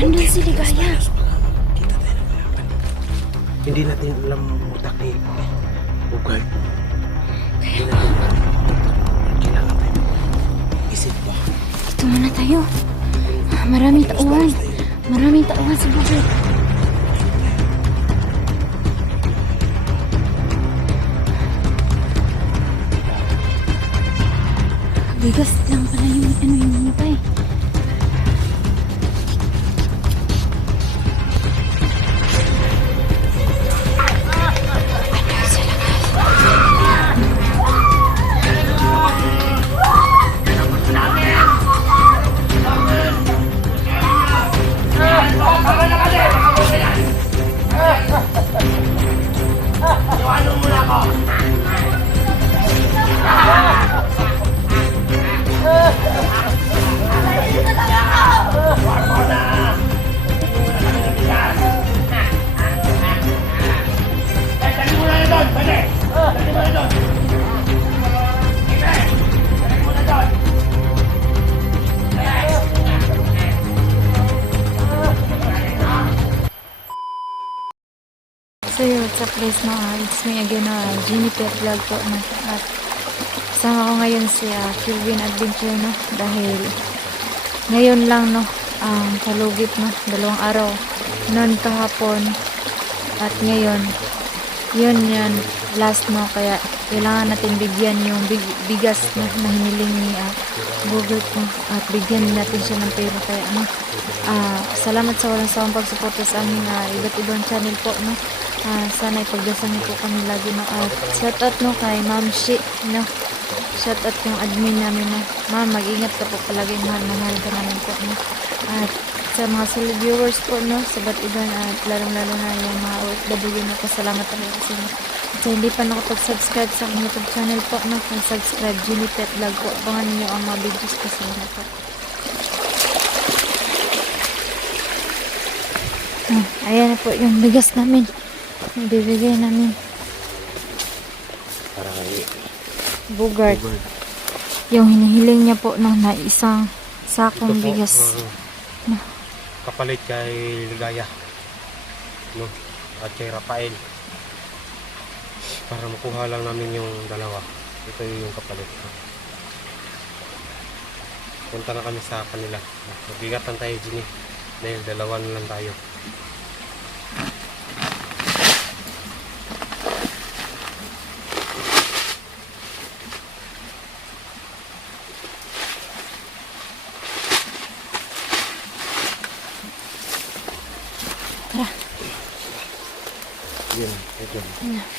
Nandun si Ligaya. Kita tayo ng kalaban. Hindi natin alam ang utak ni Bugard. Hindi natin alam. Kailangan tayo isip pa. Dito muna tayo. Maraming tauhan. Maraming tauhan sa Bugard. Bigas lang pala yung hinihintay. So yun, what's up guys, it's me again, Jimmy Pet Vlog po, at kasama ko ngayon si Kelvin Adventure, no, dahil ngayon lang, no, kalugit, no, 2 araw, noon kahapon, at ngayon, yun yan, last, no, kaya kailangan natin bigyan yung bigas, no, na hiniling ni Bugard, no, at bigyan natin siya ng pera, kaya, no, salamat sa walang sawang pagsuporta sa aming iba't ibang channel po, no. Sana ipagdasan niyo po kami lagi, no. Shout out, no, kay Ma'am Shi, no. Shout out yung admin namin, no. Ma'am, mag-ingat ka po palagi, mahal ka namin po, no. At sa mga solid viewers po, no, sa ba't ibang at lalong-lalo na yung mga OFW, no, pasalamat talaga kasi, no. At sa hindi pa nakapag-subscribe sa aking YouTube channel po, no, kung subscribe Jimmy Pet Vlog po, abangan niyo ang mga videos ko sa inyo po. Ayan na po yung bigas namin. Bibigay namin Para kay Bugard. Yung hinihiling niya po, no, na isang sakong ito po, bigas. kapalit kay Ligaya, no, at kay Rafael. Para makuha lang namin yung dalawa. Ito yung kapalit. Punta na kami sa kanila. Magigatan tayo dyan, dahil 2 na lang tayo. Tara. Yun, ito.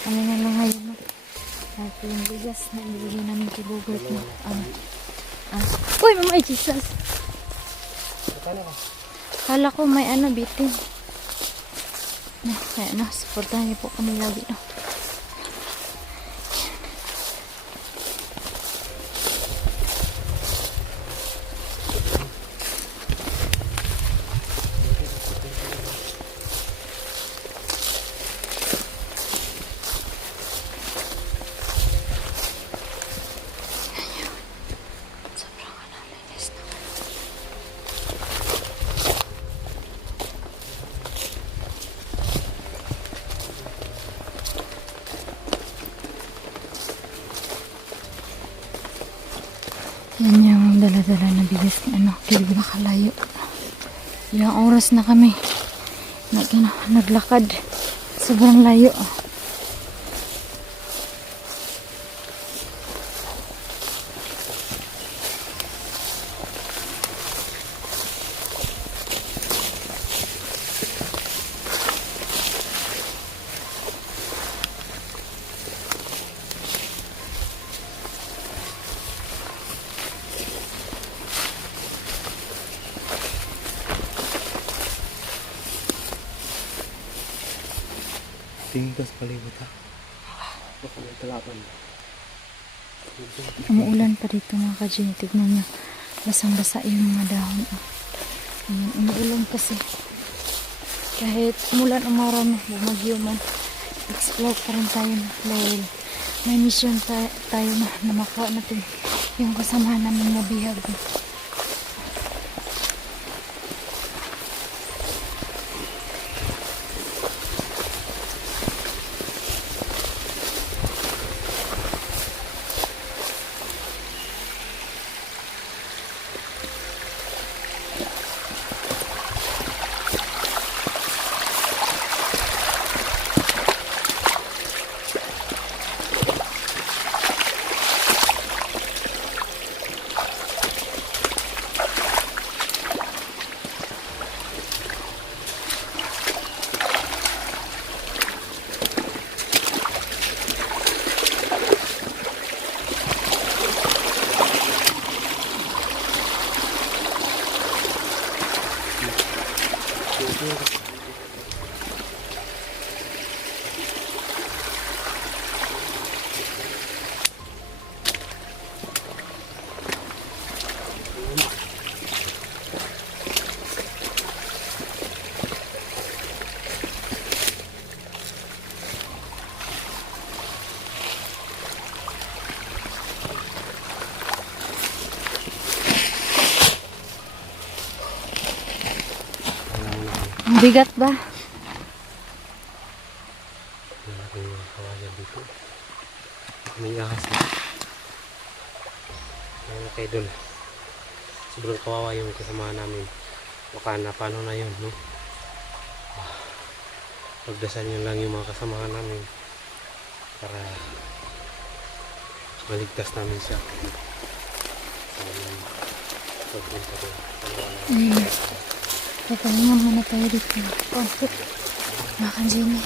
Kami na lang ngayon, no. At yung bigas na ibigay namin kay Bugard, no. Uy, Mama Jesus! Kala ko may bitin. No, kaya no, supportahan niyo po kami lagi, no. Yan yung dala-dala na bigas ni Kelvin, nakalayo. Ilang oras na kami naglakad. Sobrang layo. Tingin ka sa palibot, ha? Baka may talapan. Umuulan pa dito, mga ka-G. Tignan nyo. Basang-basa yung mga dahon. Umuulan kasi. Kahit umulan umaraw na, bumagyo man, explore pa rin tayo dahil may mission tayo na makuha natin yung kasama namin na bihag. Ang bigat ba? Malaking mga kawayan dito. May ahas na. Mga kaidol. Sobrang kawawa yung kasama namin. Baka na paano na yun, no? Pagdasal nyo lang yung mga kasamahan namin para maligtas namin siya. Pagpunta doon. Papahinga muna tayo dito. Konti. Makan Jimmy.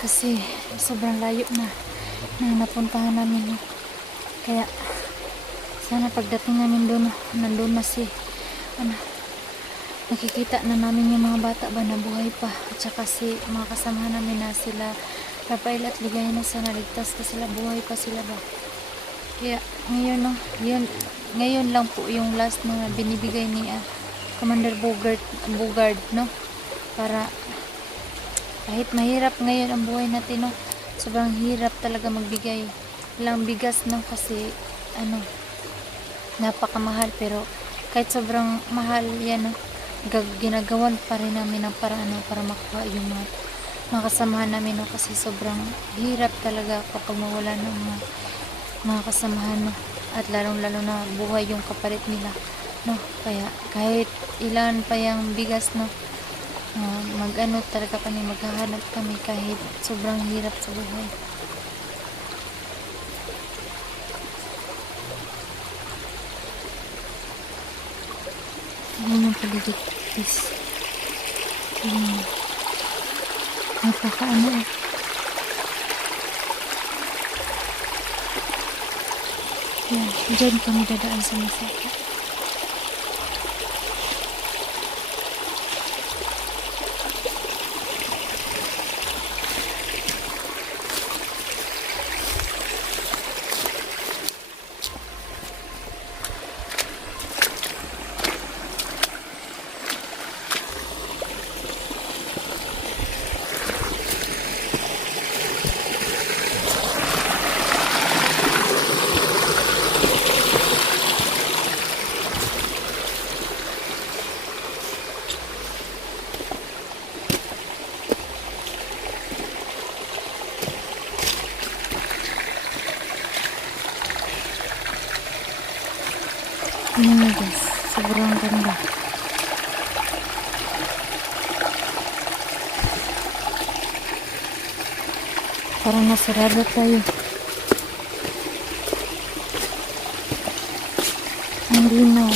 Kasi sobrang layo na napuntahan namin. Kaya sana pagdating namin doon, nandun na si nakikita na namin yung mga bata ba na buhay pa. At saka si mga kasama namin na sila Rafael at Ligaya na sana ligtas kasi sila buhay pa sila ba. Kaya ngayon no, ngayon lang po yung last na binibigay ni Commander Bugard, no? Para kahit mahirap ngayon ang buhay natin, no? Sobrang hirap talaga magbigay lang bigas, no? Kasi napakamahal, pero kahit sobrang mahal yan, no? Ginagawan pa rin namin ang paraan, no? Para makuha yung mga kasamahan namin, no? Kasi sobrang hirap talaga kapag mawala ng mga kasamahan, no? At lalong-lalo na buhay yung kapalit nila, no? Kaya kahit ilan pa yung bigas, no? Talaga kami, maghahanap kami kahit sobrang hirap sa buhay. Ano yung paligid is napakaano eh. Yan, dyan kami dadaan sa Masaka. Tingnan mo guys, sobrang ganda. Parang nasarado tayo. Ang linaw.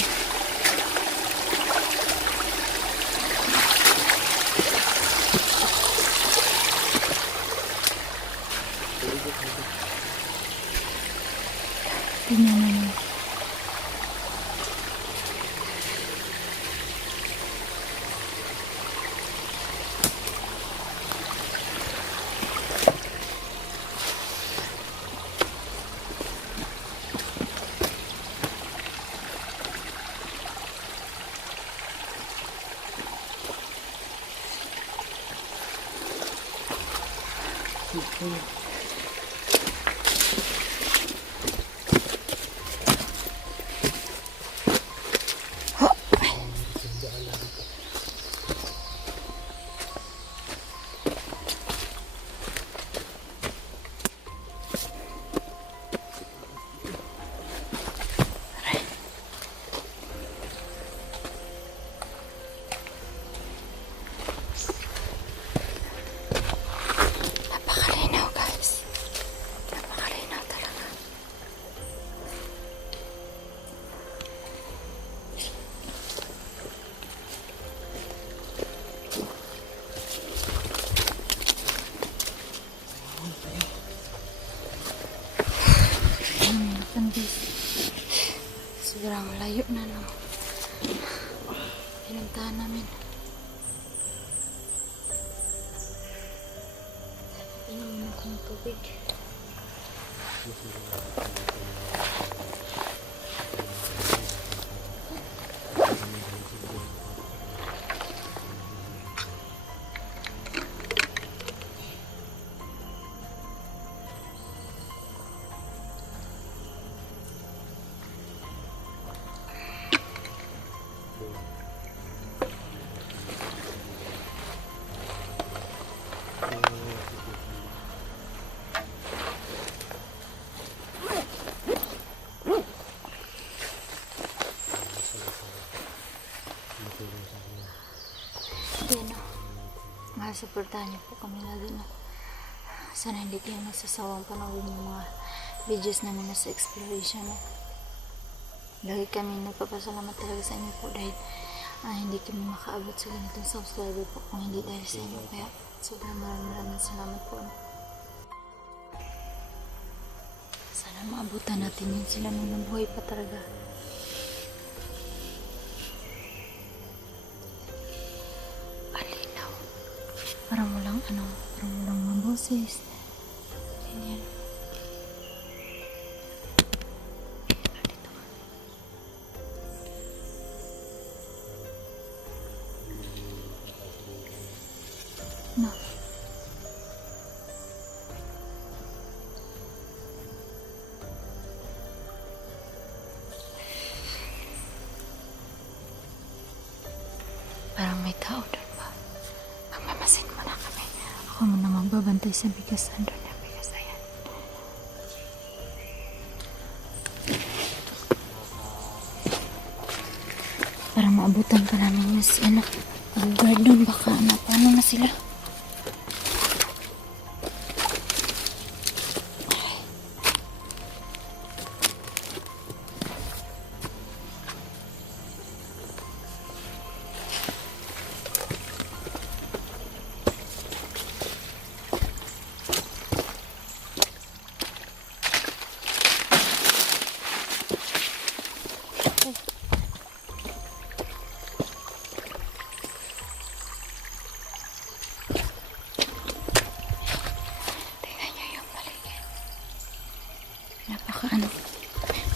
Tingnan mo. Napakalinaw guys. Mahal, supportahan niyo po kami lagi na. Sana hindi kayo nagsasawang panoorin yung mga videos namin na sa exploration. No? Lagi kami nagpapasalamat talaga sa inyo po dahil hindi kami makaabot sa ganitong subscriber po kung hindi dahil sa inyo. Kaya sobrang maraming salamat po. No? Sana maabutan natin yun sila nung nabuhay pa talaga. Alinaw. Parang walang mga boses. Ganyan. Dito ka. No. Parang may tao doon ba? Magmamasid mo na kami. Ako muna magbabantay sa bigas. Andun na bigas. Ayan. Parang maabutan pa namin yung si anak. Mag-guard doon baka na. Paano na sila?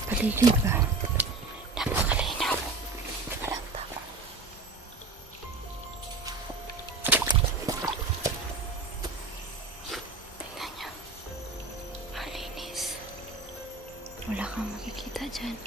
Paligid ba? Napakalinaw. Walang tao. Tingnan nyo. Malinis. Wala kang makikita dyan.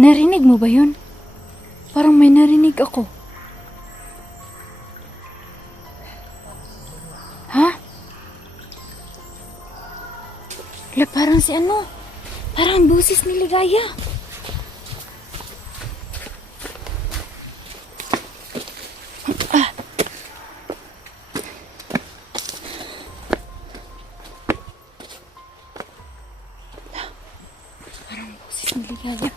Narinig mo ba yun? Parang may narinig ako. Ha? Parang si ano? Parang boses ni Ligaya. Parang boses ni Ligaya.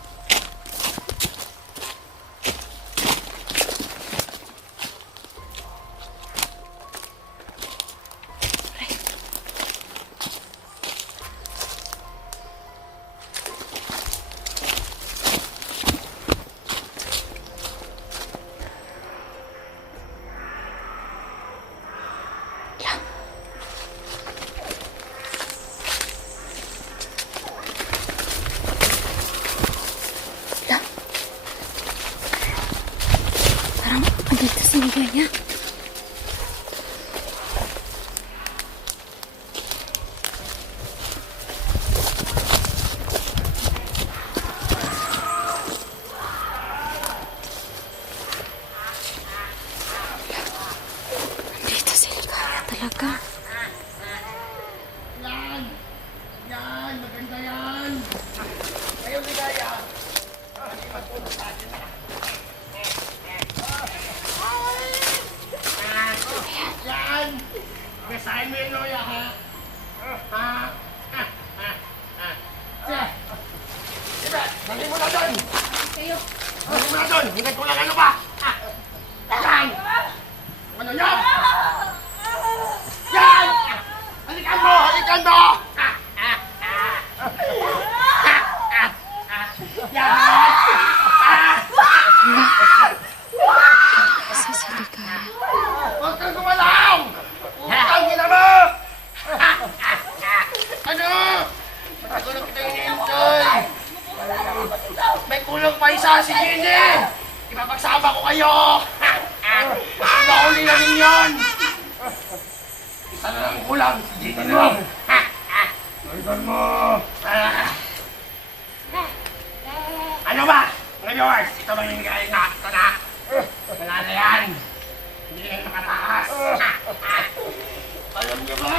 Andito si Ligaya. Andito si Ligaya talaga. Yan! Maganda yan! Ayaw Ligaya! Hindi matulog sa atin na. Yan! Besahin mo yung loya, ha? Sige! Dali mo na doon! Dali mo na doon! Hindi ko lang ano ba? Yan! Ano yan? Yan! Halikan mo! Halikan mo! Yan! may kulong pa isa si Jenny! Ipapagsama ko kayo! Nakuli na rin yun! Isa na lang kulang, si Jenny na lang! Naitan mo! Ano ba? Ngayon, ito ba yung hingay na? Ito na! Wala na yan! Hindi na yung nakatakas! Alam niyo ba?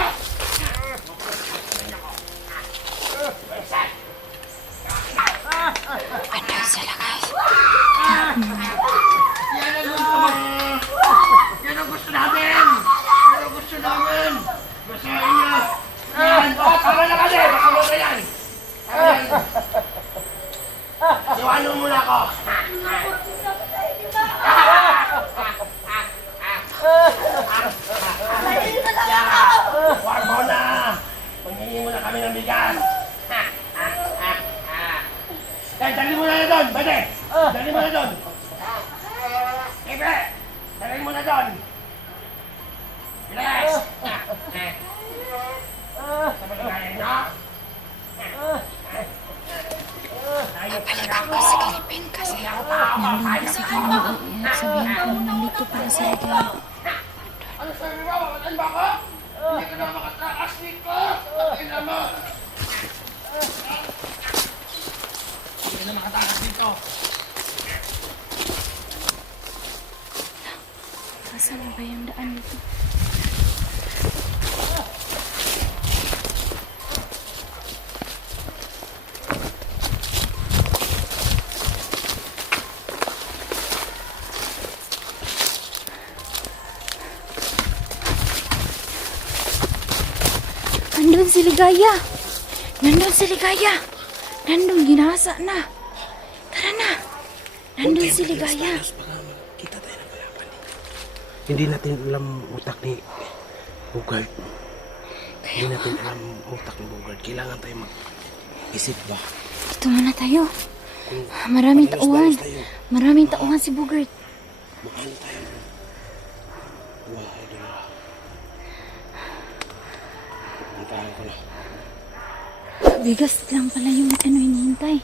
Ano sila guys? Yan ang gusto mo! Yan ang gusto namin! Yan ang gusto namin! Basahin niyo! Yan! Oh, tama na kasi! Baka mo na yan! Iwanan mo muna ako! Huwag mo na! Pangingin mo na kami ng bigas! Dali mo na doon! Bade! Dali mo na doon! Ebe! Dali mo na doon! Bilis! Sabi ka kaya nyo? Balik ako sa Philippines kasi nandun kasi kami sabihin ko na nandito pala sa Ligaya. Ano sabi mo? Makatan ba ako? Hindi ka na makatakas dito! Hindi na mo! Hindi ka na makatakas dito! Saan ba yung daan dito? Nandun si Ligaya! Nandun si Ligaya! Nandun, ginasa na! Tara na! Nandun si Ligaya! Baka kita tayo ng kalaban. Hindi natin alam utak ni Bogart. Hindi natin alam utak ni Bogart. Kailangan tayo mag-isip ba? Dito muna tayo. Kung Maraming paliwas-bawas tauhan. tayo, Maraming tauhan si Bogart. maano tayo? Wah, idol. Puntahan ko na. Bigas lang pala yung hinihintay.